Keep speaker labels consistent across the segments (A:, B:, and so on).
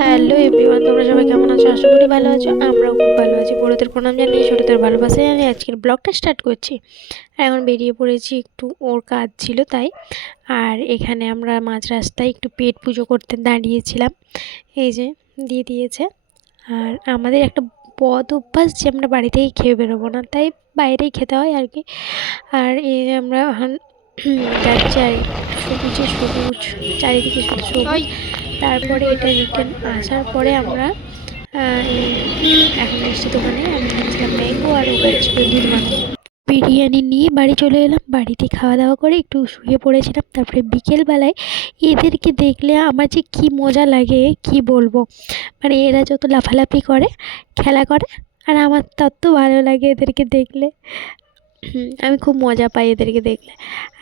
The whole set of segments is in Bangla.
A: হ্যালো এভরিওয়ান, তোমরা সবাই কেমন আছো? আশা করি ভালো আছো, আমরাও খুব ভালো আছি। বড়োদের প্রণাম জানিয়ে ছোটোদের ভালোবাসা জানিয়ে আজকের ব্লগটা স্টার্ট করছি। আর এখন বেরিয়ে পড়েছি, একটু ওর কাজ ছিল তাই। আর এখানে আমরা মাঝ রাস্তায় একটু পেট পুজো করতে দাঁড়িয়েছিলাম। এই যে, দিয়ে দিয়েছে। আর আমাদের একটা পদ অভ্যাস যে আমরা বাড়িতেই খেয়ে বেরোবো না, তাই বাইরেই খেতে হয় আর কি। আর এই যে আমরা এখন যাচ্ছি আর সবুজে সবুজ, চারিদিকে সবুজ। তারপরে এটা রিটার্ন আসার পরে আমরা এখন মিষ্টি দোকানে ম্যাঙ্গো আর বিরিয়ানি নিয়ে বাড়ি চলে এলাম, বাড়িতে খাওয়া দাওয়া করে একটু শুয়ে পড়েছিলাম, তারপরে বিকেলবেলায় এদেরকে দেখলে আমার যে কি মজা লাগে, কি বলব? মানে এরা যত লাফালাফি করে, খেলা করে, আর আমার তত ভালো লাগে এদেরকে দেখলে। আমি খুব মজা পাই এদেরকে দেখলে।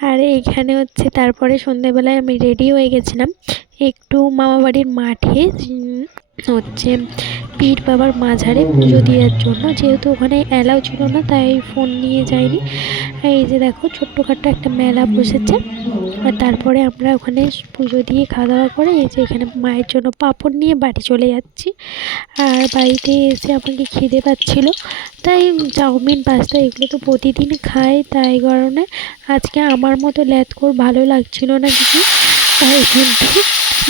A: আর এইখানে হচ্ছে তারপরে সন্ধেবেলায় আমি রেডি হয়ে গেছিলাম একটু মামাবাড়ির মাঠে হচ্ছে পীর বাবার মাঝারে পুজো দেওয়ার জন্য। যেহেতু ওখানে অ্যালাউ ছিল না, তাই ফোন নিয়ে যাইনি। এই যে দেখো, ছোট্টখাট্টো একটা মেলা বসেছে। আর তারপরে আমরা ওখানে পুজো দিয়ে খাওয়া দাওয়া করে এই যে এখানে মায়ের জন্য পাঁপড় নিয়ে বাড়ি চলে যাচ্ছি। আর বাড়িতে এসে আমাকে খিদে পাচ্ছিলো। তাই চাউমিন, পাস্তা এগুলো তো প্রতিদিন খাই, তাই কারণে আজকে আমার মতো ল্যাথকোর ভালো লাগছিল না কিছু। তাই কিন্তু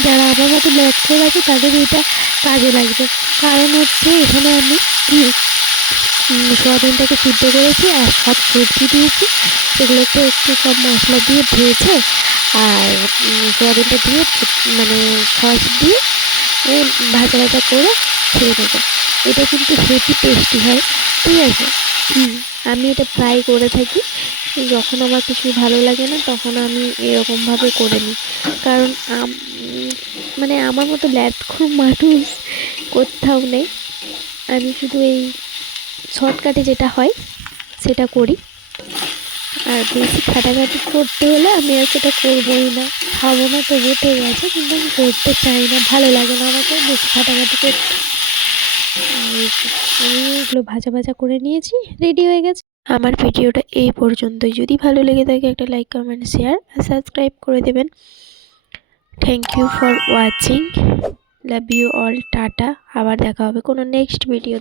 A: যারা আমার মতো ল্যাথকোর আছে তাদের এটা কাজে লাগবে। কারণ হচ্ছে এখানে আমি সোয়াবিনটাকে সিদ্ধ করেছি আর সব সবজি দিয়েছি। সেগুলোকে একটু সব মশলা দিয়ে ভেজে আর সোয়াবিনটা দিয়ে মানে সস দিয়ে ভাজা ভাজা করে খেয়ে নেব। এটা কিন্তু হেভি টেস্টি হয়, ঠিক আছে? আমি এটা ফ্রাই করে থাকি। যখন আমার কিছু ভালো লাগে না, তখন আমি এরকমভাবে করে নিই। কারণ মানে আমার মতো ল্যাথখুর মানুষ কোথাও নেই। আমি শুধু এই শর্টকাটে যেটা হয়, সেটা করি। আর বেশি খাটাখাটি করতে হলে আমি আর সেটা করবোই না। খাব না তো ঠিক গেছে, কিন্তু আমি করতে চাই না। ভালো লাগে না আমাকে বেশি খাটাখাটি করতে। আমি এগুলো ভাজা ভাজা করে নিয়েছি রেডি হয়ে গেছে। আমার ভিডিওটা এই পর্যন্তই। যদি ভালো লেগে থাকে একটা লাইক কমেন্ট শেয়ার আর সাবস্ক্রাইব করে দেবেন। Thank you for watching love you all tata আবার দেখা হবে কোনো নেক্সট ভিডিও